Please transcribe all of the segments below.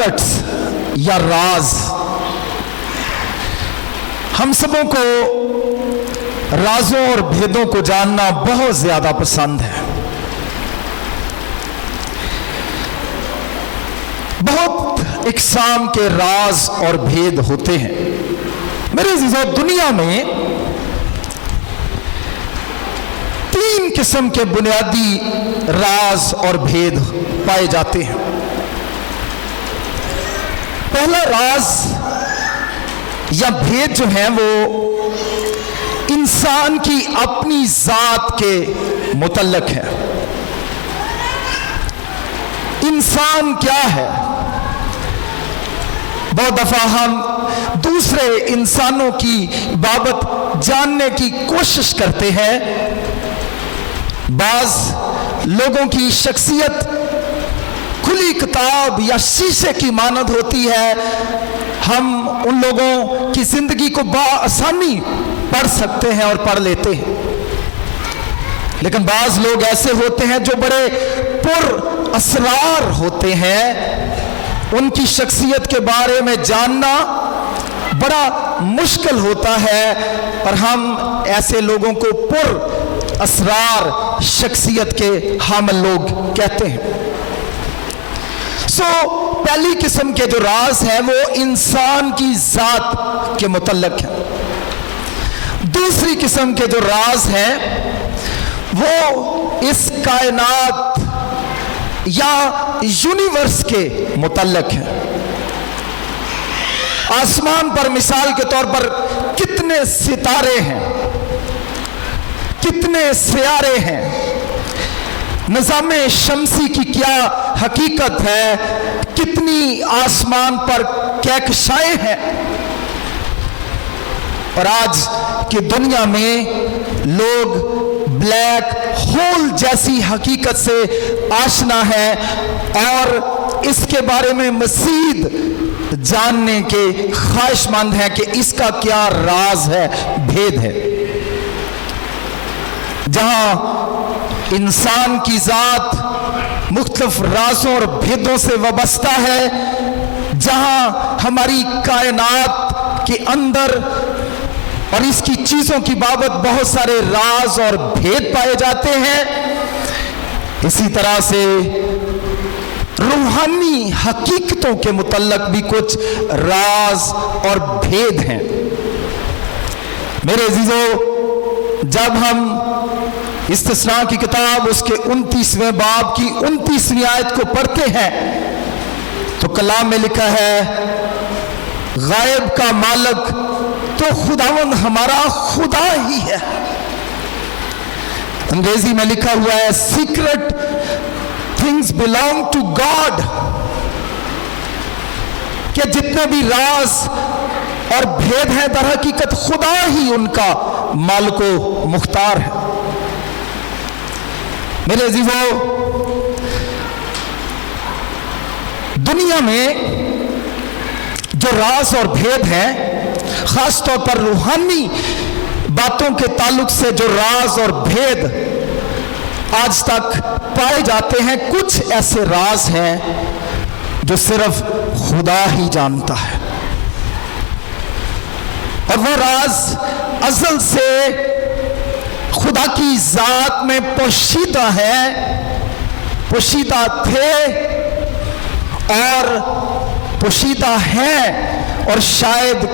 Secrets یا راز. ہم سبوں کو رازوں اور بھیدوں کو جاننا بہت زیادہ پسند ہے. بہت اقسام کے راز اور بھید ہوتے ہیں. میرے عزیزو، دنیا میں 3 قسم کے بنیادی راز اور بھید پائے جاتے ہیں. پہلا راز یا بھید جو ہیں وہ انسان کی اپنی ذات کے متعلق ہے. انسان کیا ہے؟ بہت دفعہ ہم دوسرے انسانوں کی بابت جاننے کی کوشش کرتے ہیں. بعض لوگوں کی شخصیت کھلی کتاب یا شیشے کی مانند ہوتی ہے. ہم ان لوگوں کی زندگی کو بآسانی پڑھ سکتے ہیں اور پڑھ لیتے ہیں. لیکن بعض لوگ ایسے ہوتے ہیں جو بڑے پر اسرار ہوتے ہیں. ان کی شخصیت کے بارے میں جاننا بڑا مشکل ہوتا ہے اور ہم ایسے لوگوں کو پر اسرار شخصیت کے حامل لوگ کہتے ہیں. پہلی قسم کے جو راز ہیں وہ انسان کی ذات کے متعلق ہے. دوسری قسم کے جو راز ہیں وہ اس کائنات یا یونیورس کے متعلق ہے. آسمان پر مثال کے طور پر کتنے ستارے ہیں، کتنے سیارے ہیں، نظام شمسی کی کیا حقیقت ہے، کتنی آسمان پر کہکشائیں ہیں. اور آج کی دنیا میں لوگ بلیک ہول جیسی حقیقت سے آشنا ہے اور اس کے بارے میں مزید جاننے کے خواہش مند ہیں کہ اس کا کیا راز ہے، بھید ہے. جہاں انسان کی ذات مختلف رازوں اور بھیدوں سے وابستہ ہے، جہاں ہماری کائنات کے اندر اور اس کی چیزوں کی بابت بہت سارے راز اور بھید پائے جاتے ہیں، اسی طرح سے روحانی حقیقتوں کے متعلق بھی کچھ راز اور بھید ہیں. میرے عزیزو، جب ہم استثناء کی کتاب اس کے 29ویں باب کی 29ویں آیت کو پڑھتے ہیں تو کلام میں لکھا ہے، غائب کا مالک تو خداوند ہمارا خدا ہی ہے. انگریزی میں لکھا ہوا ہے، secret things belong to God. کہ جتنے بھی راز اور بھید ہیں در حقیقت خدا ہی ان کا مالک و مختار ہے. میرے عزیزو، دنیا میں جو راز اور بھید ہیں، خاص طور پر روحانی باتوں کے تعلق سے جو راز اور بھید آج تک پائے جاتے ہیں، کچھ ایسے راز ہیں جو صرف خدا ہی جانتا ہے. اور وہ راز ازل سے خدا کی ذات میں پوشیدہ ہیں، پوشیدہ تھے اور پوشیدہ ہیں، اور شاید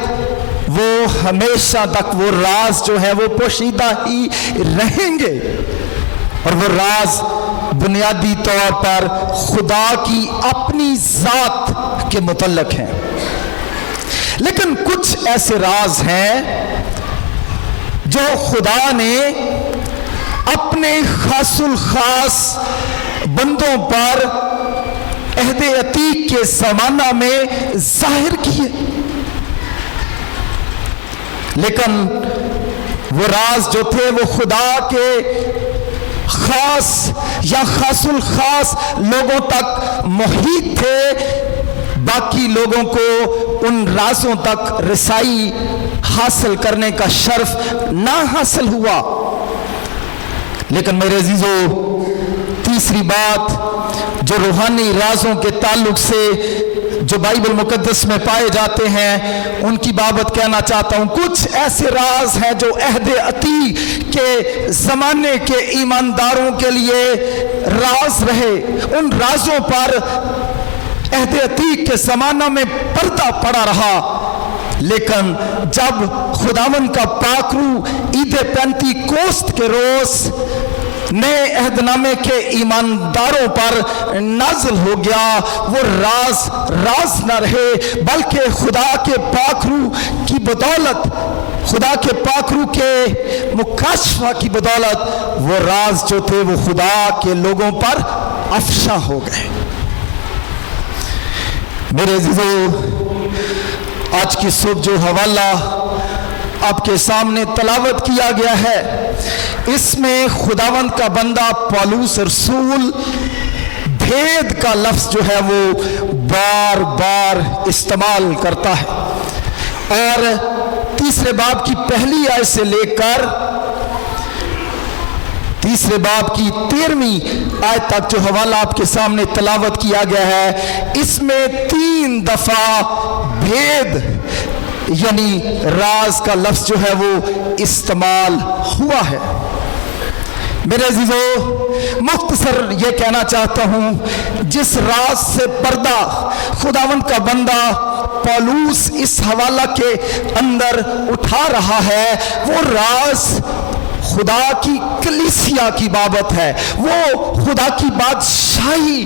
وہ ہمیشہ تک وہ راز جو ہے وہ پوشیدہ ہی رہیں گے. اور وہ راز بنیادی طور پر خدا کی اپنی ذات کے متعلق ہیں. لیکن کچھ ایسے راز ہیں جو خدا نے اپنے خاص الخاص بندوں پر عہد عتیق کے زمانہ میں ظاہر کیے. لیکن وہ راز جو تھے وہ خدا کے خاص یا خاص الخاص لوگوں تک محیط تھے. باقی لوگوں کو ان رازوں تک رسائی حاصل کرنے کا شرف نہ حاصل ہوا. لیکن میرے عزیزو، تیسری بات جو روحانی رازوں کے تعلق سے जो बाइबल मुकद्दस में पाए जाते हैं उनकी बाबत कहना चाहता हूँ। कुछ ऐसे राज हैं जो अहद अतीक के ज़माने के ईमानदारों के लिए राज रहे। उन राजों पर अहद अतीक के ज़माना में पर्दा पड़ा रहा, लेकिन जब खुदावन का पाकरू ईद पेंतीकोस्त के रोज़ नए अहदनामे के ईमानदारों पर नाज़िल हो गया, वो राज न रहे, बल्कि खुदा के पाकरू की बदौलत, खुदा के पाकरू के मुकाशफा की बदौलत वो राज जो थे वो खुदा के लोगों पर अफशा हो गए। मेरे अज़ीज़ों, आज की सुबह जो हवाला आपके सामने तलावत किया गया है, इसमें खुदावंद का बंदा पौलुस रसूल भेद का लफ्ज़ जो है वो बार बार इस्तेमाल करता है। और तीसरे बाब की पहली आयत से लेकर तीसरे बाब की 13वीं आयत तक जो हवाला आपके सामने तलावत किया गया है, इसमें 3 दफ़ा भेद यानी राज का लफ्ज़ जो है वो इस्तेमाल हुआ है। मेरे अज़ीज़ों, मुख्तसर ये कहना चाहता हूँ, जिस राज से पर्दा खुदावंद का बंदा पौलुस इस हवाला के अंदर उठा रहा है, वो राज खुदा की कलीसिया की बाबत है, वो खुदा की बादशाही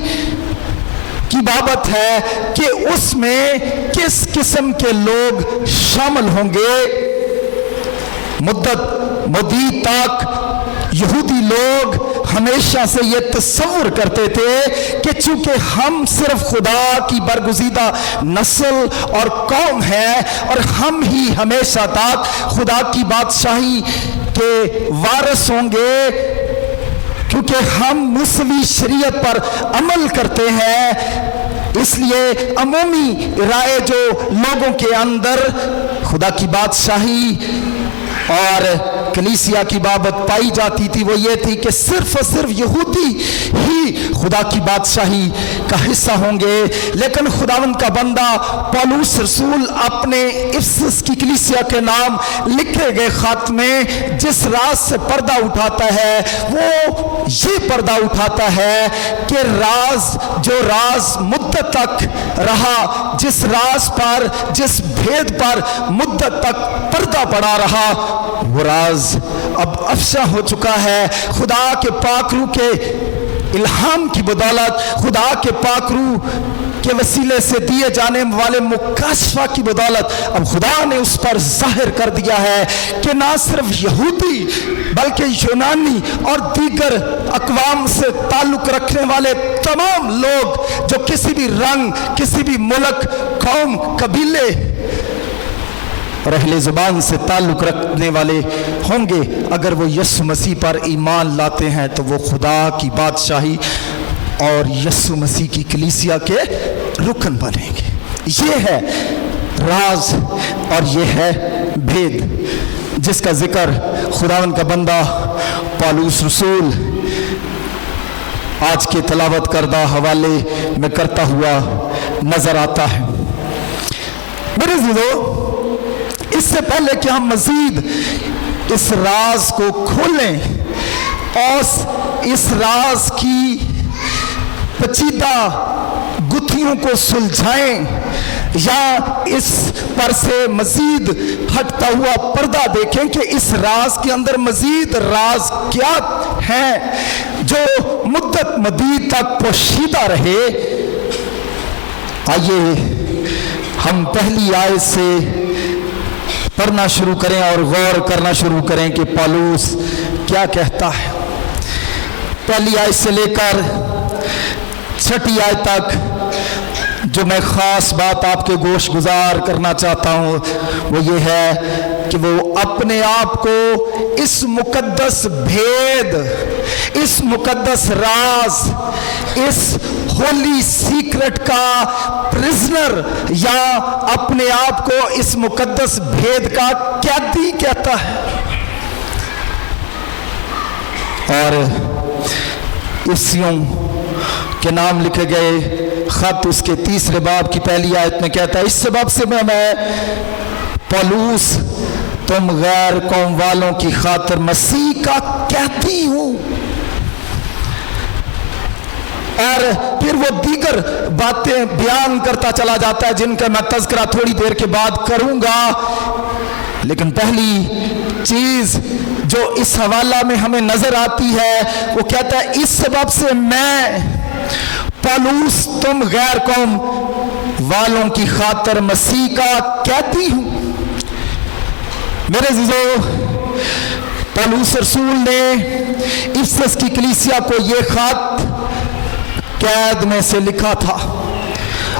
की बाबत है कि उसमें किस किस्म के लोग शामिल होंगे। मुद्दत तक यहूदी लोग हमेशा से ये तस्वुर करते थे कि चूंकि हम सिर्फ खुदा की बरगुज़ीदा नस्ल और कौम है और हम ही हमेशा तक खुदा की बादशाही के वारिस होंगे, क्योंकि हम मूसवी शरीयत पर अमल करते हैं, इसलिए अमूमी राय जो लोगों के अंदर खुदा की बादशाही और कलीसिया की बाबत पाई जाती थी वो ये थी कि सिर्फ और सिर्फ यहूदी ही खुदा की बादशाही का हिस्सा होंगे। लेकिन खुदावंद का बंदा पौलुस रसूल अपने इफिसस की कलीसिया के नाम लिखे गए खत में जिस राज से पर्दा उठाता है, वो ये पर्दा उठाता है कि जो राज मुद्दत तक रहा, जिस राज पर, जिस भेद पर मुद्दत तक पर्दा पड़ा रहा, वो राज अब अफशा हो चुका है। खुदा के पाकरू के इल्हाम की बदौलत, खुदा के पाकरू के वसीले से दिए जाने वाले मुकाशफा की बदौलत अब खुदा ने उस पर जाहिर कर दिया है कि ना सिर्फ यहूदी बल्कि यूनानी और दीगर अक़वाम से ताल्लुक़ रखने वाले तमाम लोग जो किसी भी रंग, किसी भी मुल्क, कौम, कबीले और अहले ज़ुबान से ताल्लुक़ रखने वाले होंगे, अगर वो यीशु मसीह पर ईमान लाते हैं तो वो खुदा की बादशाही और यीशु मसीह की कलीसिया के रुकन बनेंगे। ये है राज और ये है भेद जिसका जिक्र खुदावन का बंदा पौलुस रसूल आज के तलावत करदा हवाले में करता हुआ नजर आता है। मेरे अज़ीज़ों, इससे पहले कि हम मजीद इस राज को खोलें और इस राज की पेचीदा गुत्थियों को सुलझाएं या इस पर से मजीद हटता हुआ पर्दा देखें कि इस राज के अंदर मजीद राज क्या है जो मुद्दत मदीद तक पोशीदा रहे, आइए हम पहली आयत से पढ़ना शुरू करें और गौर करना शुरू करें कि पौलुस क्या कहता है। पहली आयत से लेकर 6ठी आयत तक जो मैं ख़ास बात आपके गोश गुजार करना चाहता हूँ वो ये है कि वो अपने आप को इस मुकद्दस भेद, इस मुकद्दस राज, इस होली सीक्रेट का प्रिजनर या अपने आप को इस मुकद्दस भेद का कैदी कहता है। और इफ्सियों के नाम लिखे गए خط اس کے 3 باب کی پہلی آیت میں کہتا ہے، اس سبب سے میں پولوس تم غیر قوم والوں کی خاطر مسیح کا قیدی ہوں. اور پھر وہ دیگر باتیں بیان کرتا چلا جاتا ہے جن کا میں تذکرہ تھوڑی دیر کے بعد کروں گا. لیکن پہلی چیز جو اس حوالہ میں ہمیں نظر آتی ہے وہ کہتا ہے، اس سبب سے میں پولوس تم غیر قوم والوں کی خاطر مسیح کا قیدی ہوں. میرے عزیزو، پولوس رسول نے افسس کی کلیسیا کو یہ خط قید میں سے لکھا تھا،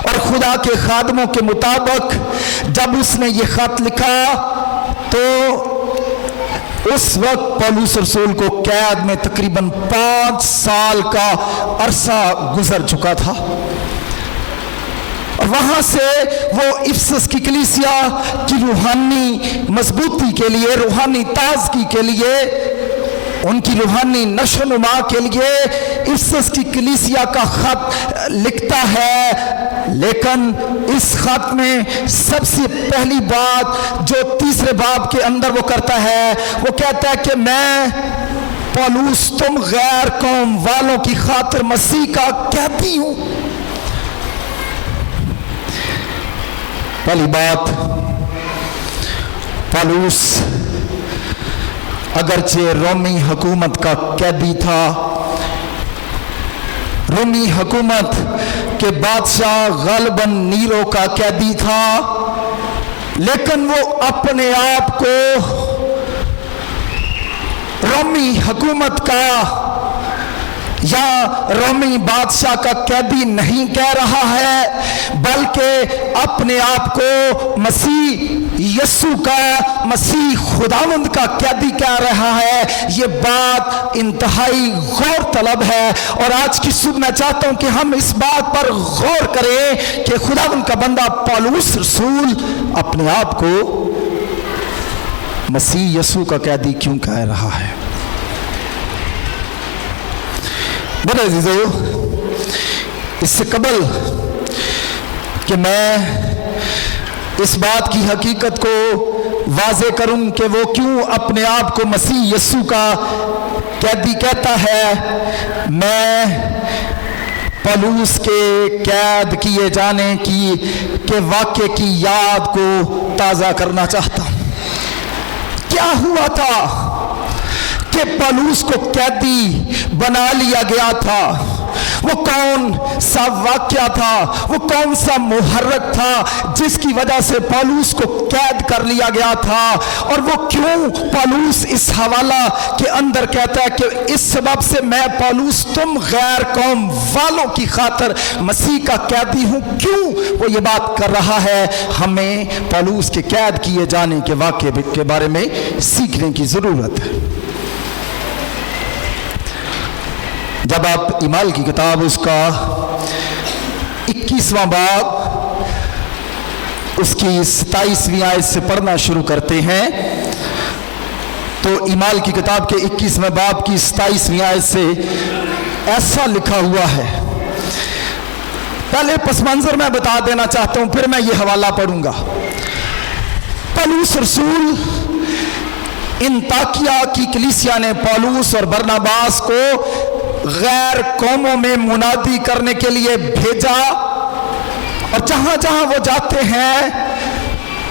اور خدا کے خادموں کے مطابق جب اس نے یہ خط لکھا تو اس وقت پولوس رسول کو قید میں تقریباً 5 سال کا عرصہ گزر چکا تھا. اور وہاں سے وہ افسس کی کلیسیا کی روحانی مضبوطی کے لیے، روحانی تازگی کے لیے، ان کی روحانی نشو و نما کے لیے افسس کی کلیسیا کا خط لکھتا ہے. لیکن اس خط میں سب سے پہلی بات جو 3 باب کے اندر وہ کرتا ہے، وہ کہتا ہے کہ میں پولوس تم غیر قوم والوں کی خاطر مسیح کا قیدی ہوں. پہلی بات، پولوس اگرچہ رومی حکومت کا قیدی تھا، رومی حکومت کے بادشاہ غالباً نیرو کا قیدی تھا، لیکن وہ اپنے آپ کو رومی حکومت کا یا رومی بادشاہ کا قیدی نہیں کہہ رہا ہے، بلکہ اپنے آپ کو مسیح یسوع کا، مسیح خداوند کا قیدی کہہ رہا ہے. یہ بات انتہائی غور طلب ہے، اور آج کی صبح میں چاہتا ہوں کہ ہم اس بات پر غور کریں کہ خداوند کا بندہ پولوس رسول اپنے آپ کو مسیح یسوع کا قیدی کیوں کہہ رہا ہے. میرے عزیزو، اس سے قبل کہ میں اس بات کی حقیقت کو واضح کروں کہ وہ کیوں اپنے آپ کو مسیح یسوع کا قیدی کہتا ہے، میں پولوس کے قید کیے جانے کے واقعے کی یاد کو تازہ کرنا چاہتا ہوں. کیا ہوا تھا کہ پولوس کو قیدی بنا لیا گیا تھا؟ وہ کون سا واقعہ تھا، وہ کون سا محرک تھا جس کی وجہ سے پولوس کو قید کر لیا گیا تھا؟ اور وہ کیوں پولوس اس حوالہ کے اندر کہتا ہے کہ اس سبب سے میں پولوس تم غیر قوم والوں کی خاطر مسیح کا قیدی ہوں؟ کیوں وہ یہ بات کر رہا ہے؟ ہمیں پولوس کے قید کیے جانے کے واقعے کے بارے میں سیکھنے کی ضرورت ہے. جب آپ اعمال کی کتاب اس کا 21واں باب اس کی 27ویں آیت سے پڑھنا شروع کرتے ہیں تو اعمال کی کتاب کے 21ویں باب کی 27ویں آیت سے ایسا لکھا ہوا ہے. پہلے پس منظر میں بتا دینا چاہتا ہوں، پھر میں یہ حوالہ پڑھوں گا. پولوس رسول انطاکیہ کی کلیسیا نے پولوس اور برناباس کو غیر قوموں میں منادی کرنے کے لیے بھیجا، اور جہاں جہاں وہ جاتے ہیں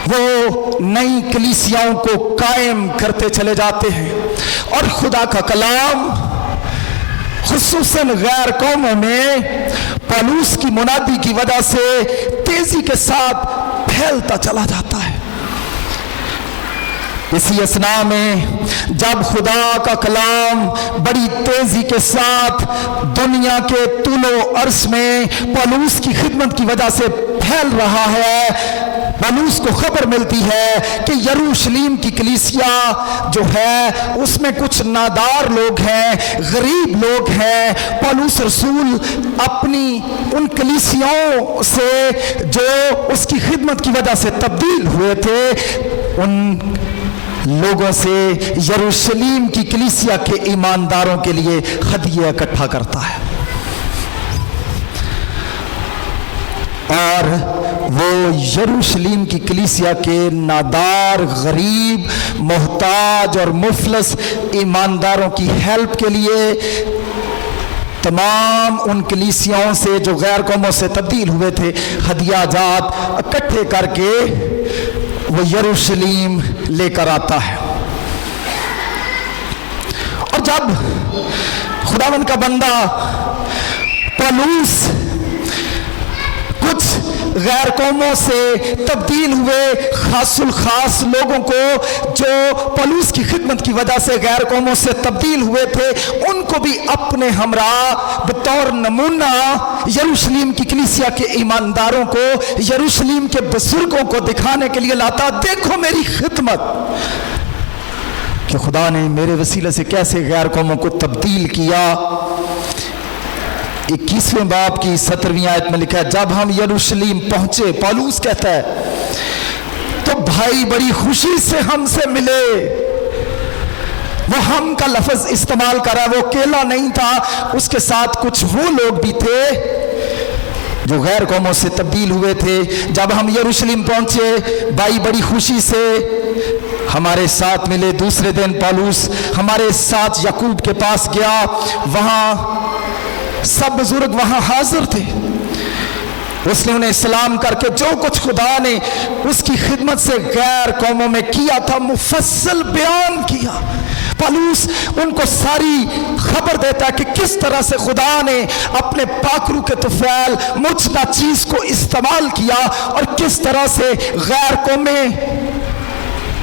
وہ نئی کلیسیاؤں کو قائم کرتے چلے جاتے ہیں، اور خدا کا کلام خصوصاً غیر قوموں میں پولوس کی منادی کی وجہ سے تیزی کے ساتھ پھیلتا چلا جاتا ہے. اسی اثناء میں جب خدا کا کلام بڑی تیزی کے ساتھ دنیا کے طول و عرض میں پولوس کی خدمت کی وجہ سے پھیل رہا ہے، پولوس کو خبر ملتی ہے کہ یروشلم کی کلیسیا جو ہے اس میں کچھ نادار لوگ ہیں، غریب لوگ ہیں. پولوس رسول اپنی ان کلیسیاؤں سے جو اس کی خدمت کی وجہ سے تبدیل ہوئے تھے، ان لوگوں سے یروشلم کی کلیسیا کے ایمانداروں کے لیے ہدیہ اکٹھا کرتا ہے. और वो यरूशलेम की कलीसिया के नादार, गरीब, मोहताज और मुफलस ईमानदारों की हेल्प के लिए तमाम उन कलीसियाओं से जो गैर कौमों से तब्दील हुए थे हदिया जात इकट्ठे करके वो यरूशलेम लेकर आता है। और जब खुदावंद का बंदा पौलुस कुछ गैर कौमों से तब्दील हुए खासुल खास लोगों को जो पौलुस की खिदमत की वजह से गैर कौमों से तब्दील हुए थे, उनको भी अपने हमरा बतौर नमूना यरूशलेम की कलीसिया के ईमानदारों को, यरूशलेम के बुजुर्गों को दिखाने के लिए लाता। देखो मेरी खिदमत कि खुदा ने मेरे वसीले से कैसे गैर कौमों को तब्दील किया। 21वें बाब की 17वीं आयत में लिखा है, जब हम यरूशलेम पहुंचे, पौलुस कहता है, तो भाई बड़ी खुशी से हमसे मिले। वो हम का लफ्ज इस्तेमाल करा, वो अकेला नहीं था, उसके साथ कुछ वो लोग भी थे जो गैर कौमों से तब्दील हुए थे। जब हम यरूशलेम पहुंचे, भाई बड़ी खुशी से हमारे साथ मिले। दूसरे दिन पौलुस हमारे साथ याकूब के पास गया, वहां सब बुजुर्ग वहां हाजिर थे। उसने उन्हें सलाम करके जो कुछ खुदा ने उसकी खिदमत से गैर कौमों में किया था मुफस्सल बयान किया। पौलुस उनको सारी खबर देता है कि किस तरह से खुदा ने अपने पाकरू के तुफैल मुझना चीज को इस्तेमाल किया और किस तरह से गैर कौमें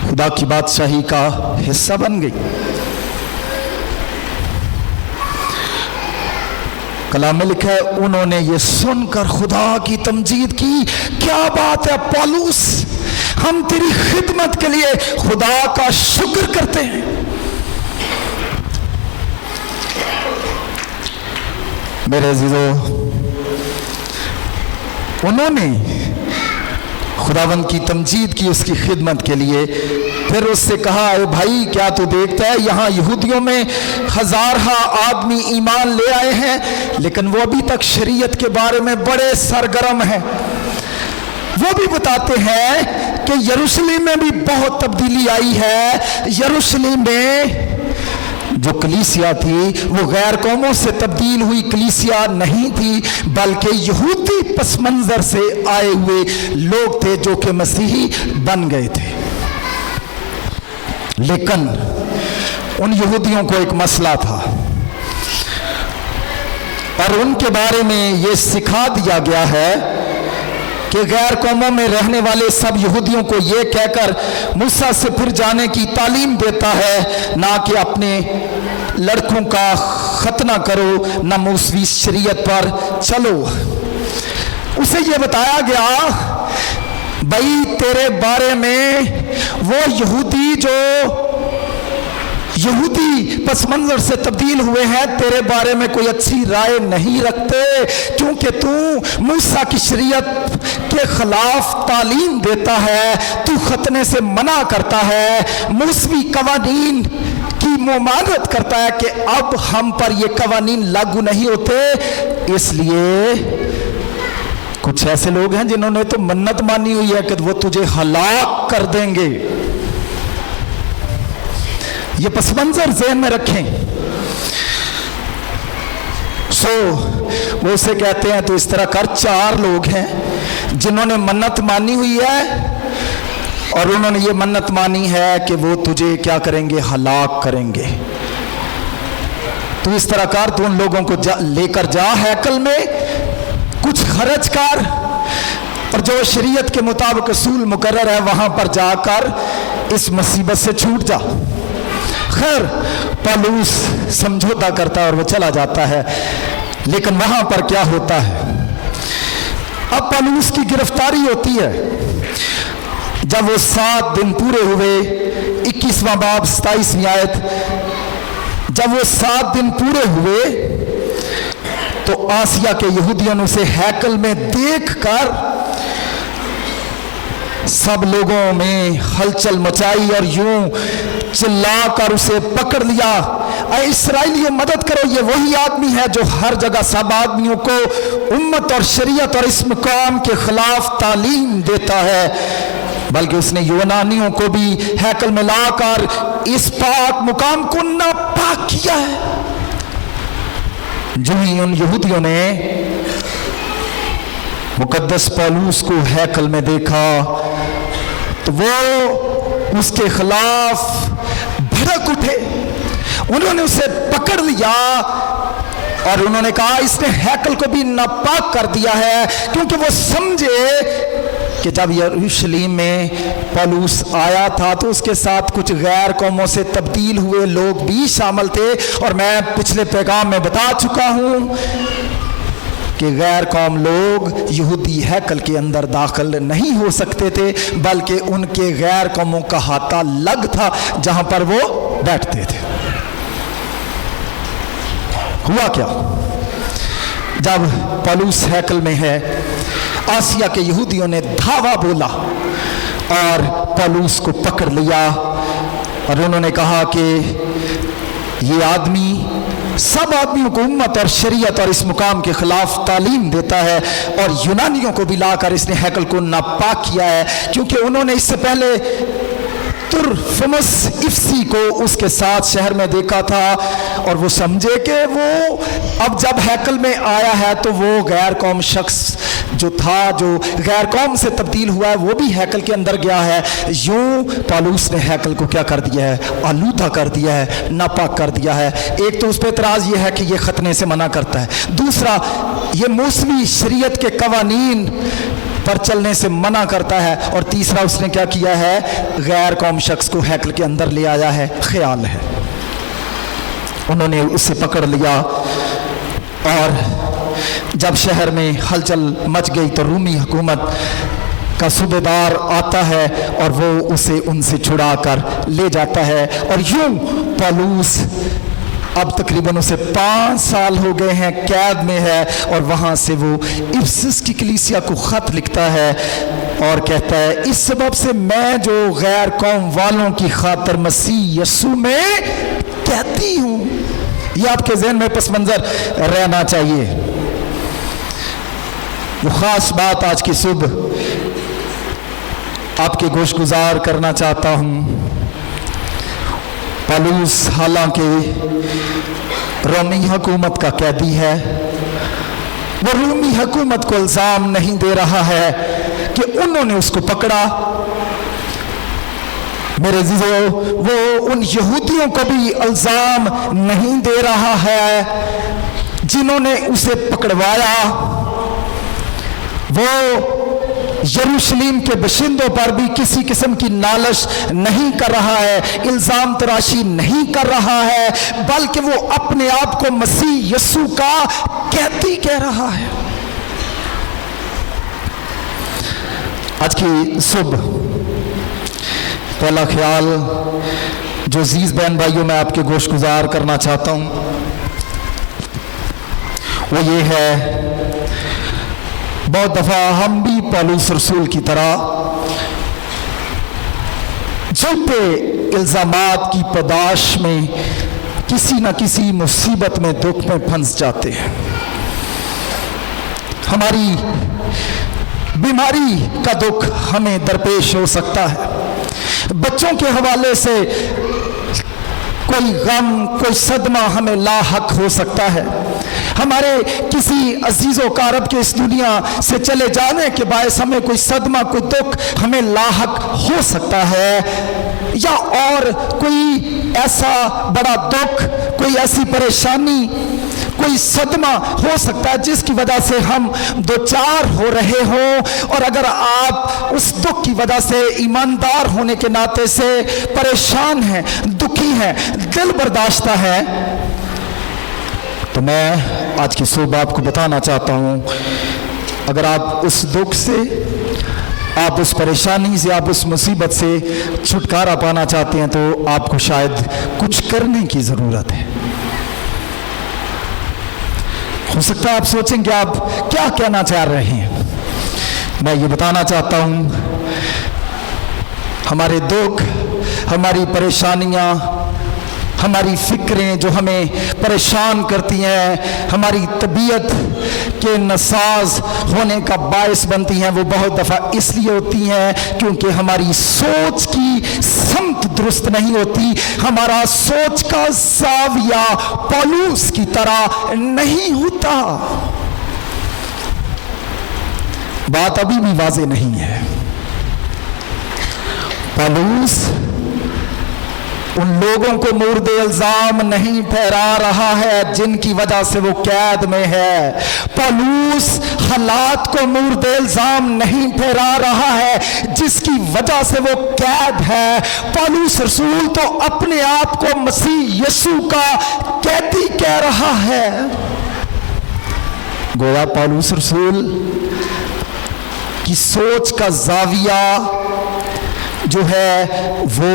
खुदा की बादशाही का हिस्सा बन गई। कलाम में लिखा है, उन्होंने ये सुनकर खुदा की तमजीद की। क्या बात है पौलुस, हम तेरी खिदमत के लिए खुदा का शुक्र करते हैं। मेरे अजीजों, उन्होंने खुदावंद की तमजीद की उसकी खिदमत के लिए। फिर उससे कहा, भाई क्या तू देखता है यहाँ यहूदियों में हजारहा आदमी ईमान ले आए हैं, लेकिन वो अभी तक शरीयत के बारे में बड़े सरगर्म हैं। वो भी बताते हैं कि यरूशलेम में भी बहुत तब्दीली आई है। यरूशलेम में जो कलीसिया थी वो गैर कौमों से तब्दील हुई कलीसिया नहीं थी, बल्कि यहूदी पस मंजर से आए हुए लोग थे जो कि मसीही बन गए थे। लेकिन उन यहूदियों को एक मसला था और उनके बारे में ये सिखा दिया गया है कि गैर कौमों में रहने वाले सब यहूदियों को ये कहकर मूसा से फिर जाने की तालीम देता है, ना कि अपने लड़कों का खतना करो, ना मूसवी शरीयत पर चलो। उसे ये बताया गया, भाई तेरे बारे में वो यहूदी जो यहूदी पस मंजर से तब्दील हुए हैं, तेरे बारे में कोई अच्छी राय नहीं रखते, क्योंकि तू मूसा की शरीयत के खिलाफ तालीम देता है, तू खतने से मना करता है, मूसवी कवानीन की मुमानत करता है कि अब हम पर ये कवानीन लागू नहीं होते। इसलिए कुछ ऐसे लोग हैं जिन्होंने तो मन्नत मानी हुई है कि वो तुझे हलाक कर देंगे। ये पस मंजर ज़हन में रखें। वो उसे कहते हैं तो इस तरह कर, 4 लोग हैं जिन्होंने मन्नत मानी हुई है और उन्होंने ये मन्नत मानी है कि वो तुझे क्या करेंगे, हलाक करेंगे। तो इस तरह कर, तू उन लोगों को लेकर जा हैकल में, कुछ खर्च कर और जो शरीयत के मुताबिक असूल मुकर्रर है वहां पर जाकर इस मुसीबत से छूट जा। खैर पौलुस समझौता करता है और वो चला जाता है। लेकिन वहां पर क्या होता है, अब पौलुस की गिरफ्तारी होती है। जब वो 7 दिन पूरे हुए, 21वां बाब 27वीं आयत, जब वो 7 दिन पूरे हुए तो आसिया के यहूदियों ने उसे हैकल में देखकर सब लोगों में हलचल मचाई और यूं चिल्ला कर उसे पकड़ लिया, ऐ इस्राएलियों मदद करो। ये वही आदमी है जो हर जगह सब आदमियों को उम्मत और शरीयत और इस मुकाम के खिलाफ तालीम देता है, बल्कि उसने यूनानियों को भी हैकल में लाकर इस पाक मुकाम को नापाक किया है। जो ही उन यहूदियों ने मुकद्दस पौलुस को हैकल में देखा तो वो उसके खिलाफ भड़क उठे। उन्होंने उसे पकड़ लिया और उन्होंने कहा इसने हैकल को भी नापाक कर दिया है, क्योंकि वो समझे कि जब यरूशलेम में पौलुस आया था तो उसके साथ कुछ गैर कौमों से तब्दील हुए लोग भी शामिल थे। और मैं पिछले पैगाम में बता चुका हूं कि गैर कौम लोग यहूदी हैकल के अंदर दाखिल नहीं हो सकते थे, बल्कि उनके गैर कौमों का हाथा लग था जहां पर वो बैठते थे। हुआ क्या, जब पौलुस हैकल में है, आसिया के यहूदियों ने धावा बोला और पौलुस को पकड़ लिया और उन्होंने कहा कि ये आदमी सब आदमियों को उम्मत और शरीयत और इस मुकाम के खिलाफ तालीम देता है, और यूनानियों को भी लाकर इसने हैकल को नापाक किया है, क्योंकि उन्होंने इससे पहले तुरफमस इफ्सी को उसके साथ शहर में देखा था और वो समझे कि वो अब जब हैकल में आया है तो वो गैर कौम शख्स जो था, जो गैर कौम से तब्दील हुआ है, वो भी हैकल के अंदर गया है। यूं पौलुस ने हैकल को क्या कर दिया है, आलूदा कर दिया है, नापाक कर दिया है। एक तो उस पर एतराज़ ये है कि ये खतने से मना करता है, दूसरा ये मौसमी शरीयत के कवानीन पर चलने से मना करता है, और तीसरा उसने क्या किया है, गैर कौम शख्स को हैकल के अंदर ले आया है। ख्याल है उन्होंने उसे पकड़ लिया और जब शहर में हलचल मच गई तो रूमी हुकूमत का सूबेदार आता है और वो उसे उनसे छुड़ा कर ले जाता है। और यूं पौलुस अब तकरीबन उसे 5 साल हो गए हैं कैद में है, और वहाँ से वो इफिसस की कलीसिया को ख़त लिखता है और कहता है इस सबब से मैं जो गैर कौम वालों की खातर मसीह यीशु में कहती हूँ। ये आपके जहन में पस मंज़र रहना चाहिए। वो ख़ास बात आज की सुबह आपके गोश गुजार करना चाहता हूँ। पौलुस हालांकि रोमी हुकूमत का कैदी है, वो रोमी हुकूमत को इल्ज़ाम नहीं दे रहा है कि उन्होंने उसको पकड़ा। मेरे अज़ीज़ों, वो उन यहूदियों को भी इल्ज़ाम नहीं दे रहा है जिन्होंने उसे पकड़वाया। वो यरूशलेम के बशिंदों पर भी किसी किस्म की नालिश नहीं कर रहा है, इल्ज़ाम तराशी नहीं कर रहा है, बल्कि वो अपने आप को मसीह यीशु का कैदी कह रहा है। आज की सुबह पहला ख्याल जो अजीज बहन भाइयों मैं आपके गोश गुजार करना चाहता हूँ वो ये है, बहुत दफ़ा हम भी पौलुस रसूल की तरह झूठे इल्ज़ामात की पदाश में किसी न किसी मुसीबत में, दुख में फंस जाते हैं। हमारी बीमारी का दुख हमें दरपेश हो सकता है, बच्चों के हवाले से कोई गम, कोई सदमा हमें लाहक हो सकता है, हमारे किसी अजीज़ो कारब के इस दुनिया से चले जाने के बायस हमें कोई सदमा, कोई दुख हमें लाहक हो सकता है, या और कोई ऐसा बड़ा दुख, कोई ऐसी परेशानी, कोई सदमा हो सकता है जिसकी वजह से हम दो चार हो रहे हो। और अगर आप उस दुख की वजह से ईमानदार होने के नाते से परेशान हैं, दुखी हैं, दिल बर्दाश्ता है, तो मैं आज की सुबह आपको बताना चाहता हूँ, अगर आप उस दुख से, आप उस परेशानी से, आप उस मुसीबत से छुटकारा पाना चाहते हैं तो आपको शायद कुछ करने की ज़रूरत है। हो सकता है आप सोचें कि आप क्या कहना चाह रहे हैं। मैं ये बताना चाहता हूँ हमारे दुख, हमारी परेशानियां, हमारी फिक्रें जो हमें परेशान करती हैं, हमारी तबीयत के नसाज होने का बायस बनती हैं, वो बहुत दफ़ा इसलिए होती हैं क्योंकि हमारी सोच की समत दुरुस्त नहीं होती, हमारा सोच का ज़ाविया पौलुस की तरह नहीं होता। बात अभी भी वाज़ेह नहीं है। पौलुस उन लोगों को मुर्द इल्जाम नहीं ठहरा रहा है जिनकी वजह से वो कैद में है। पौलुस हालात को मुर्द इल्जाम नहीं ठहरा रहा है जिसकी वजह से वो कैद है। पौलुस रसूल तो अपने आप को मसीह यीशु का कैदी कह रहा है। गोया पौलुस रसूल की सोच का जाविया जो है वो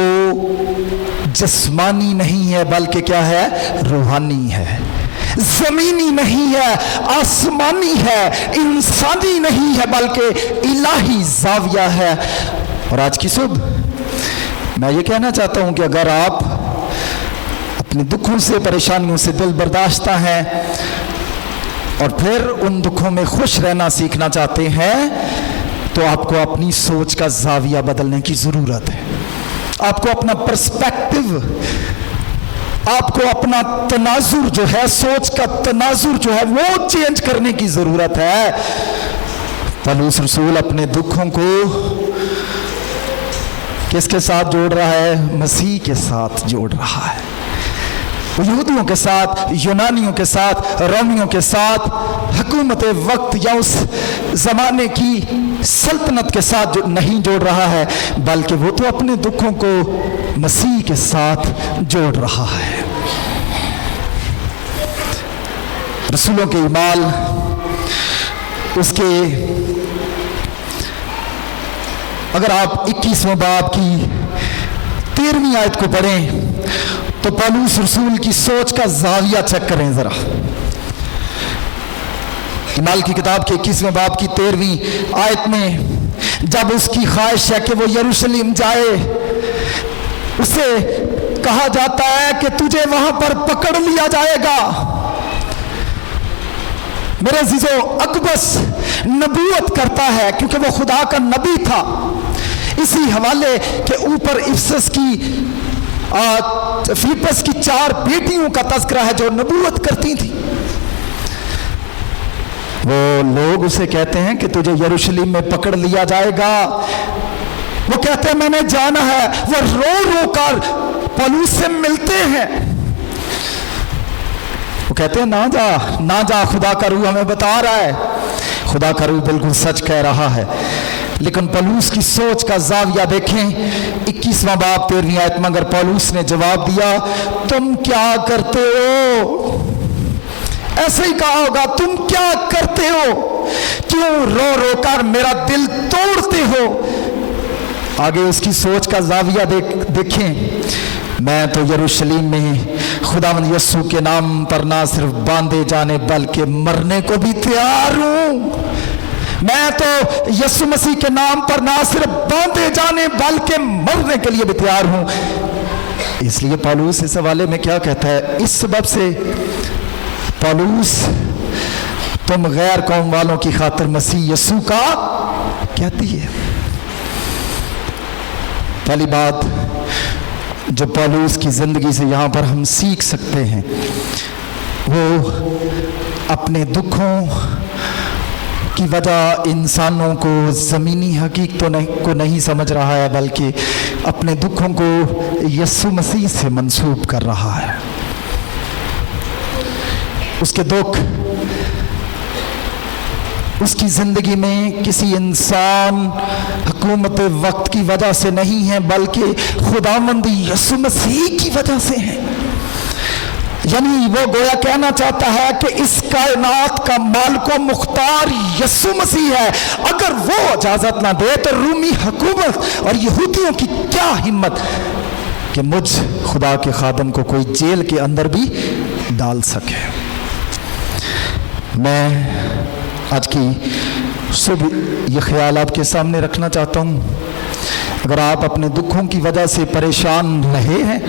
जिस्मानी नहीं है बल्कि क्या है, रूहानी है। जमीनी नहीं है, आसमानी है, इंसानी नहीं है बल्कि इलाही जाविया है। और आज की सुबह मैं ये कहना चाहता हूं कि अगर आप अपने दुखों से, परेशानियों से दिल बर्दाश्ता हैं और फिर उन दुखों में खुश रहना सीखना चाहते हैं तो आपको अपनी सोच का जाविया बदलने की जरूरत है। आपको अपना पर्सपेक्टिव, आपको अपना तनाजुर जो है, सोच का तनाजुर जो है वो चेंज करने की जरूरत है। पौलुस रसूल अपने दुखों को किसके साथ जोड़ रहा है? मसीह के साथ जोड़ रहा है। यहूदियों के साथ, यूनानियों के साथ, रोमियों के साथ, हुकूमत वक्त या उस जमाने की सल्तनत के साथ जो नहीं जोड़ रहा है बल्कि वो तो अपने दुखों को मसीह के साथ जोड़ रहा है। रसूलों के ईमाल उसके अगर आप 21वें बाब की 13वीं आयत को पढ़ें तो पौलुस रसूल की सोच का जाविया चेक करें जरा। ईमाल की किताब के 21वें बाब की 13वीं आयत में जब उसकी ख्वाहिश है कि वो यरूशलेम जाए, उसे कहा जाता है कि तुझे वहां पर पकड़ लिया जाएगा। मेरे अजीजों, अकबस नबूवत करता है क्योंकि वो खुदा का नबी था। इसी हवाले के ऊपर इफसस की फिलिप्पस की 4 बेटियों का तज़किरा है जो नबूवत करती थी। वो लोग उसे कहते हैं कि तुझे यरूशलेम में पकड़ लिया जाएगा। वो कहते हैं मैंने जाना है। वो रो रो कर पौलुस से मिलते हैं। वो कहते हैं ना जा, ना जा, खुदा का रूह हमें बता रहा है। खुदा का रूह बिल्कुल सच कह रहा है। लेकिन पौलुस की सोच का जाविया देखें। 21वां बाब 13वीं आयत में अगर पौलुस ने जवाब दिया, तुम क्या करते हो? ऐसे ही कहा होगा, तुम क्या करते हो? क्यों रो रो कर मेरा दिल तोड़ते हो? आगे उसकी सोच का जाविया देखें। मैं तो यरूशलेम में खुदावंद यीशु के नाम पर ना सिर्फ बांधे जाने बल्कि मरने को भी तैयार हूं। मैं तो यीशु मसीह के नाम पर ना सिर्फ बांधे जाने बल्कि मरने के लिए भी तैयार हूं। इसलिए पौलुस इस हवाले में क्या कहता है? इस सबब से पौलुस तुम गैर कौम वालों की खातिर मसीह यीशु का कहती है। पहली बात जो पौलुस की जिंदगी से यहाँ पर हम सीख सकते हैं वो अपने दुखों की वजह इंसानों को ज़मीनी हकीकतों को नहीं समझ रहा है बल्कि अपने दुखों को यीशु मसीह से मंसूब कर रहा है। उसके दुख उसकी ज़िंदगी में किसी इंसान, हुकूमत वक्त की वजह से नहीं है बल्कि खुदावंद यीशु मसीह की वजह से है। यानी वो गोया कहना चाहता है कि इस कायनात का मालिक मुख्तार यीशु मसीह है। अगर वो इजाजत ना दे तो रूमी हुकूमत और यहूदियों की क्या हिम्मत कि मुझ खुदा के खादम को कोई जेल के अंदर भी डाल सके। मैं आज की सुबह ये ख्याल आपके सामने रखना चाहता हूँ। अगर आप अपने दुखों की वजह से परेशान रहे हैं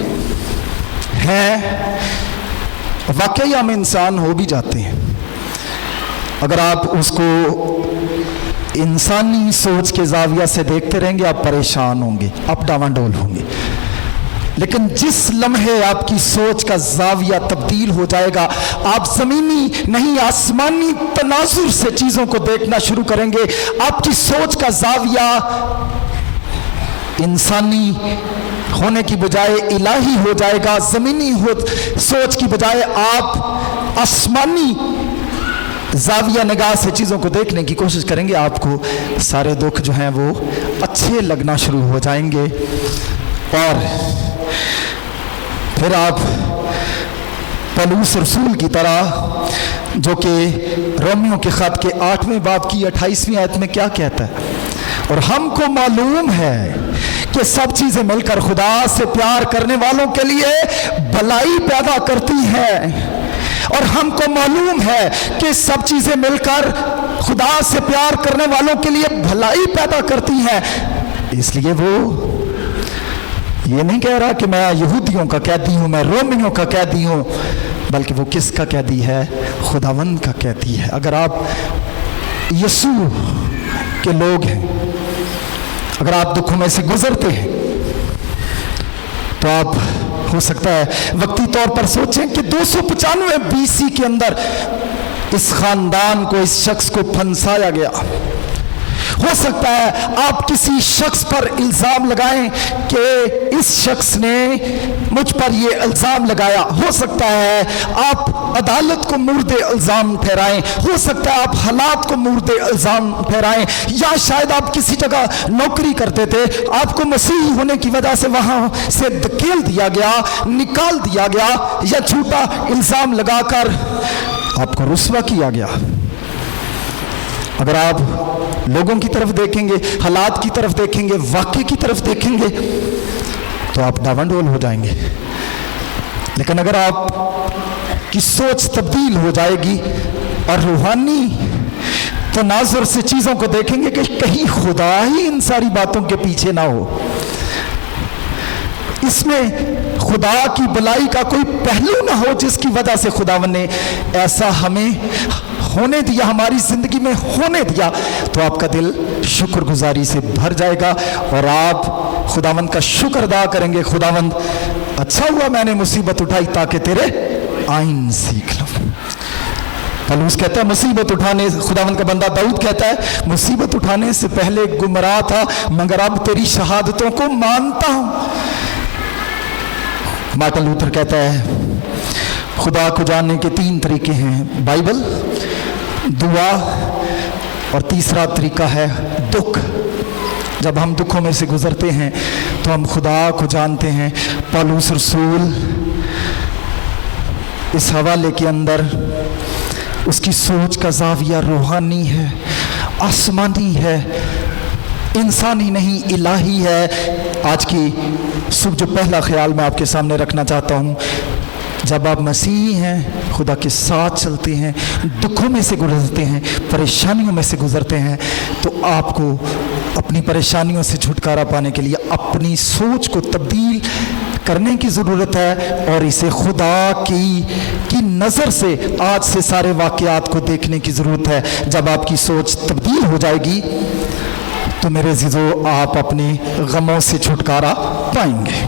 वाकई हम इंसान हो भी जाते हैं। अगर आप उसको इंसानी सोच के जाविया से देखते रहेंगे आप परेशान होंगे, आप डावाडोल होंगे। लेकिन जिस लम्हे आपकी सोच का जाविया तब्दील हो जाएगा, आप ज़मीनी नहीं आसमानी तनाजुर से चीज़ों को देखना शुरू करेंगे। आपकी सोच का जाविया इंसानी होने की बजाय इलाही हो जाएगा। ज़मीनी सोच की बजाय आप आसमानी जाविया निगाह से चीज़ों को देखने की कोशिश करेंगे। आपको सारे दुख जो हैं वो अच्छे लगना शुरू हो जाएंगे और फिर आप पौलुस रसूल की तरह, जो कि रोमियो के ख़त के 8वें बाब की 28वीं आयत में क्या कहता है, और हमको मालूम है कि सब चीज़ें मिलकर खुदा से प्यार करने वालों के लिए भलाई पैदा करती हैं। और हमको मालूम है कि सब चीज़ें मिलकर खुदा से प्यार करने वालों के लिए भलाई पैदा करती हैं। इसलिए वो ये नहीं कह रहा कि मैं यहूदियों का कैदी हूँ, मैं रोमियों का कैदी हूँ, बल्कि वो किसका कैदी है? खुदावंद का कैदी है। अगर आप यीशु के लोग हैं, अगर आप दुखों में से गुजरते हैं, तो आप हो सकता है वक्ती तौर पर सोचें कि 295 BC के अंदर इस खानदान को, इस शख्स को फंसाया गया। हो सकता है आप किसी शख्स पर इल्ज़ाम लगाएं कि इस शख्स ने मुझ पर ये इल्ज़ाम लगाया। हो सकता है आप अदालत को मुर्दे इल्ज़ाम ठहराएं, हो सकता है आप हालात को मुर्दे इल्ज़ाम ठहराएं, या शायद आप किसी जगह नौकरी करते थे, आपको मसीही होने की वजह से वहाँ से धकेल दिया गया, निकाल दिया गया, या झूठा इल्ज़ाम लगाकर आपको रुस्वा किया गया। अगर आप लोगों की तरफ देखेंगे, हालात की तरफ देखेंगे, वाक़े की तरफ देखेंगे, तो आप डावाडोल हो जाएंगे। लेकिन अगर आप की सोच तब्दील हो जाएगी और रूहानी तनाजुर से चीज़ों को देखेंगे कि कहीं खुदा ही इन सारी बातों के पीछे ना हो, इसमें खुदा की भलाई का कोई पहलू ना हो जिसकी वजह से खुदावन ने ऐसा हमें होने दिया, हमारी ज़िंदगी में होने दिया, तो आपका दिल शुक्रगुजारी से भर जाएगा और आप खुदावंद का शुक्र अदा करेंगे। खुदावंद, अच्छा हुआ मैंने मुसीबत उठाई ताकि तेरे आइन सीख लूं। पौलुस कहता है मुसीबत उठाने, खुदावंद का बंदा दाऊद कहता है मुसीबत उठाने से पहले गुमराह था, मगर अब तेरी शहादतों को मानता हूं। मार्टिन लूथर कहता है खुदा को जानने के 3 तरीके हैं, बाइबल, दुआ और तीसरा तरीका है दुख। जब हम दुखों में से गुजरते हैं तो हम खुदा को जानते हैं। पौलुस रसूल इस हवाले के अंदर उसकी सोच का जाविया रूहानी है, आसमानी है, इंसानी नहीं इलाही है। आज की सुबह जो पहला ख्याल मैं आपके सामने रखना चाहता हूँ, जब आप मसीही हैं, खुदा के साथ चलते हैं, दुखों में से गुजरते हैं, परेशानियों में से गुजरते हैं, तो आपको अपनी परेशानियों से छुटकारा पाने के लिए अपनी सोच को तब्दील करने की ज़रूरत है और इसे खुदा की नज़र से आज से सारे वाक़यात को देखने की ज़रूरत है। जब आपकी सोच तब्दील हो जाएगी तो मेरे अज़ीज़ों, आप अपने गमों से छुटकारा पाएंगे।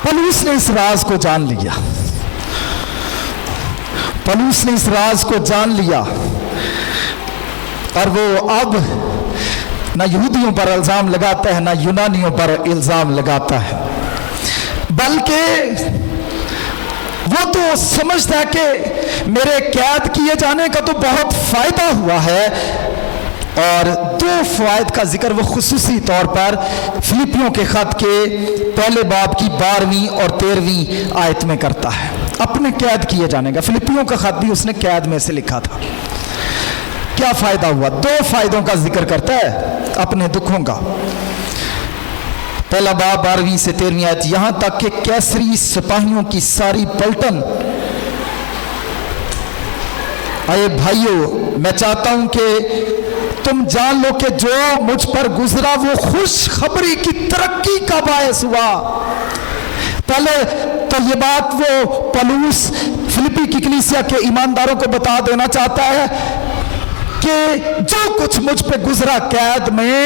पौलुस ने इस राज को जान लिया, पौलुस ने इस राज को जान लिया और वो अब ना यहूदियों पर इल्ज़ाम लगाता है, ना यूनानियों पर इल्ज़ाम लगाता है, बल्कि वो तो समझता है कि मेरे कैद किए जाने का तो बहुत फ़ायदा हुआ है। और 2 फ़वाइद का जिक्र वो खुसूसी तौर पर फिलिपियों के ख़त के पहले बाब की 12वीं और 13वीं आयत में करता है, अपने कैद किए जाने का। फिलिपियों का ख़त भी उसने कैद में से लिखा था। क्या फ़ायदा हुआ? 2 फ़ायदों का जिक्र करता है अपने दुखों का। पहला बाब 12वीं से 13वीं आयत, यहाँ तक कि कैसरी सिपाहियों की सारी पलटन, आए भाइयों, मैं चाहता हूँ कि तुम जान लो कि जो मुझ पर गुजरा वो खुशखबरी की तरक्की का बायस हुआ। पहले तो ये बात वो पौलुस फिलिप्पी की कलीसिया के ईमानदारों को बता देना चाहता है कि जो कुछ मुझ पे गुजरा कैद में,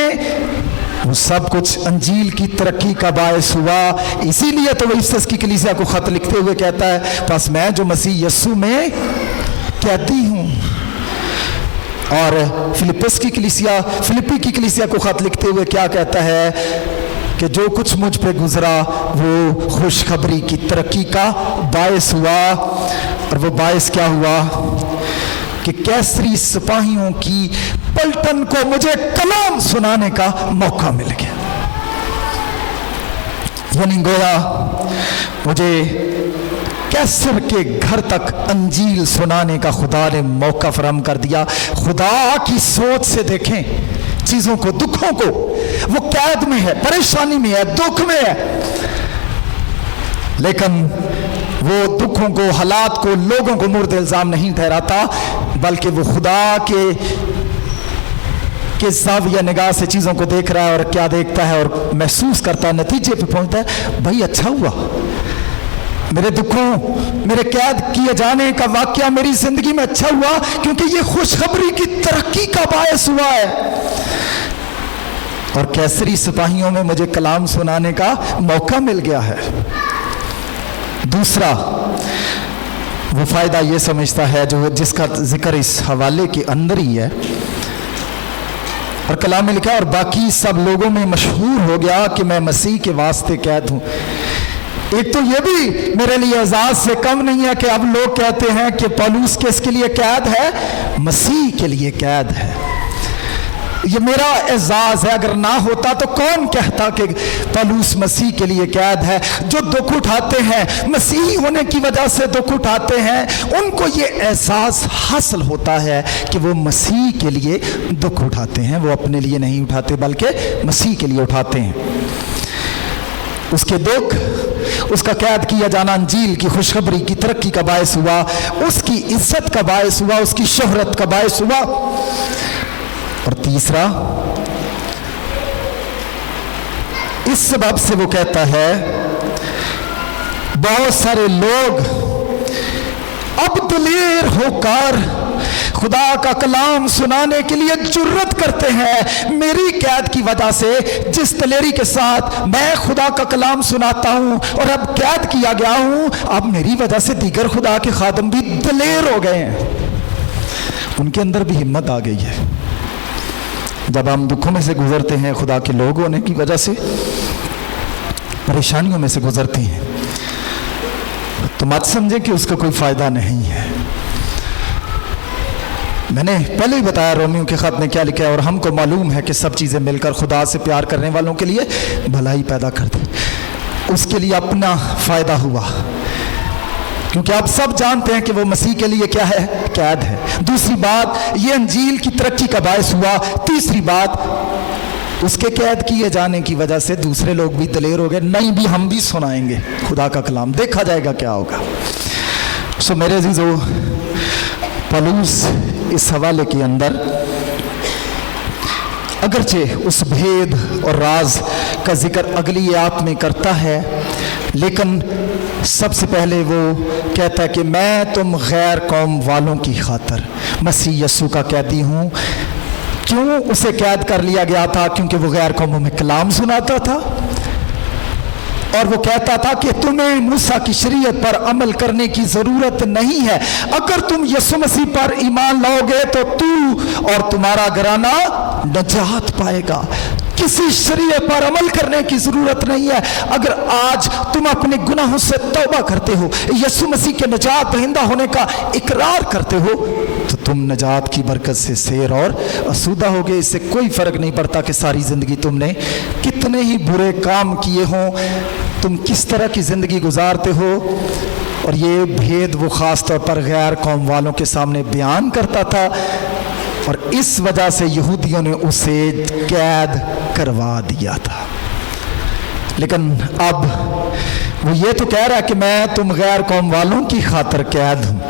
वो सब कुछ अंजील की तरक्की का बायस हुआ। इसीलिए तो वो इफिसस की कलीसिया को खत लिखते हुए कहता है, बस मैं जो मसीह यीशु में कैदी हूँ। और फिलिप्पी की कलीसिया को खत लिखते हुए क्या कहता है कि जो कुछ मुझ पे गुजरा वो खुशखबरी की तरक्की का बायस हुआ। और वो बायस क्या हुआ कि कैसरी सिपाहियों की पलटन को मुझे कलाम सुनाने का मौका मिल गया। यानी गोया मुझे कैसर के घर तक अंजील सुनाने का खुदा ने मौका फराहम कर दिया। खुदा की सोच से देखें चीजों को, दुखों को। वो कैद में है, परेशानी में है, दुख में है, लेकिन वो दुखों को, हालात को, लोगों को मुर्द इल्जाम नहीं ठहराता, बल्कि वो खुदा के ज़ाविया निगाह से चीज़ों को देख रहा है। और क्या देखता है और महसूस करता है, नतीजे पे पहुंचता है, भाई अच्छा हुआ, मेरे दुखों, मेरे कैद किए जाने का वाकया मेरी जिंदगी में अच्छा हुआ, क्योंकि ये खुशखबरी की तरक्की का बायस हुआ है। और कैसरी सिपाहियों में मुझे कलाम सुनाने का मौका मिल गया है। दूसरा वो फायदा ये समझता है जो जिसका जिक्र इस हवाले के अंदर ही है, और कलाम में लिखा, और बाकी सब लोगों में मशहूर हो गया कि मैं मसीह के वास्ते कैद हूं। एक तो ये भी मेरे लिए एजाज से कम नहीं है कि अब लोग कहते हैं कि पौलुस किसके लिए कैद है, मसीह के लिए कैद है। ये मेरा एजाज है, अगर ना होता तो कौन कहता कि पौलुस मसीह के लिए कैद है। जो दुख उठाते हैं, मसीही होने की वजह से दुख उठाते हैं, उनको ये एहसास हासिल होता है कि वो मसीह के लिए दुख उठाते हैं। वो अपने लिए नहीं उठाते बल्कि मसीह के लिए उठाते हैं। उसके दुख, उसका कैद किया जाना अंजील की खुशखबरी की तरक्की का बायस हुआ, उसकी इज्जत का बायस हुआ, उसकी शोहरत का बायस हुआ। और तीसरा, इस सबब से वो कहता है बहुत सारे लोग अब दिलेर होकर खुदा का कलाम सुनाने के लिए जुर्रत करते हैं। मेरी कैद की वजह से, जिस दिलेरी के साथ मैं खुदा का कलाम सुनाता हूं और अब कैद किया गया हूं, अब मेरी वजह से दीगर खुदा के खादम भी दिलेर हो गए हैं। उनके अंदर भी हिम्मत आ गई है। जब हम दुखों में से गुजरते हैं, खुदा के लोग होने की वजह से परेशानियों में से गुजरते हैं, तो मत समझे कि उसका कोई फायदा नहीं है। मैंने पहले ही बताया रोमियो के खत में क्या लिखा है, और हमको मालूम है कि सब चीज़ें मिलकर खुदा से प्यार करने वालों के लिए भलाई पैदा कर दी। उसके लिए अपना फायदा हुआ, क्योंकि आप सब जानते हैं कि वो मसीह के लिए क्या है, कैद है। दूसरी बात, ये अंजील की तरक्की का बायस हुआ। तीसरी बात, उसके कैद किए जाने की वजह से दूसरे लोग भी दलेर हो गए, नहीं भी हम भी सुनाएंगे खुदा का कलाम, देखा जाएगा क्या होगा। सो मेरे अजीजों, पौलुस इस हवाले के अंदर अगरचे उस भेद और राज का जिक्र अगली आयत में करता है, लेकिन सबसे पहले वो कहता है कि मैं तुम गैर कौम वालों की खातर मसीह यीशु का कैदी हूँ। क्यों उसे कैद कर लिया गया था? क्योंकि वो गैर कौमों में कलाम सुनाता था, और वो कहता था कि तुम्हें मूसा की शरीयत पर अमल करने की ज़रूरत नहीं है। अगर तुम यीशु मसीह पर ईमान लाओगे तो तू और तुम्हारा घराना नजात पाएगा। किसी शरीयत पर अमल करने की ज़रूरत नहीं है। अगर आज तुम अपने गुनाहों से तौबा करते हो, यीशु मसीह के नजात दहिंदा होने का इकरार करते हो, तो तुम नजात की बरकत से सैर और आसूदा होगे। इससे कोई फ़र्क नहीं पड़ता कि सारी ज़िंदगी तुमने कितने ही बुरे काम किए हों, तुम किस तरह की ज़िंदगी गुजारते हो। और ये भेद वो ख़ास तौर पर गैर कौम वालों के सामने बयान करता था, और इस वजह से यहूदियों ने उसे कैद करवा दिया था। लेकिन अब वो ये तो कह रहा है कि मैं तुम गैर कौम वालों की खातर कैद हूँ,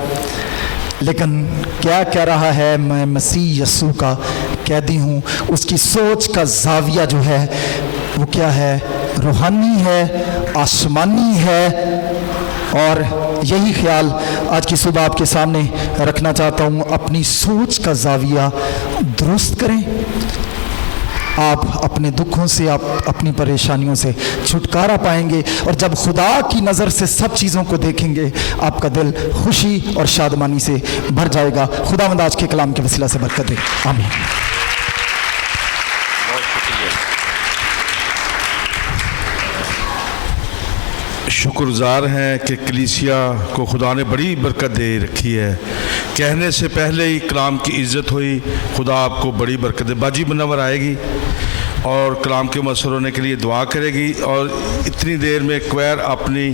लेकिन क्या कह रहा है? मैं मसीह यीशु का कैदी हूँ, उसकी सोच का जाविया जो है वो क्या है? रूहानी है, आसमानी है। और यही ख्याल आज की सुबह आपके सामने रखना चाहता हूँ। अपनी सोच का जाविया दुरुस्त करें, आप अपने दुखों से, आप अपनी परेशानियों से छुटकारा पाएंगे। और जब खुदा की नज़र से सब चीज़ों को देखेंगे, आपका दिल खुशी और शादमानी से भर जाएगा। खुदावंद आज के कलाम के वसीला से बरकत दे, आमीन। शुक्रगुजार हैं कि कलीसिया को खुदा ने बड़ी बरकत दे रखी है। कहने से पहले ही कलाम की इज़्ज़त हुई। खुदा आपको बड़ी बरकत दे। बाजी मुनव्वर आएगी और कलाम के मसर होने के लिए दुआ करेगी, और इतनी देर में क्वायर अपनी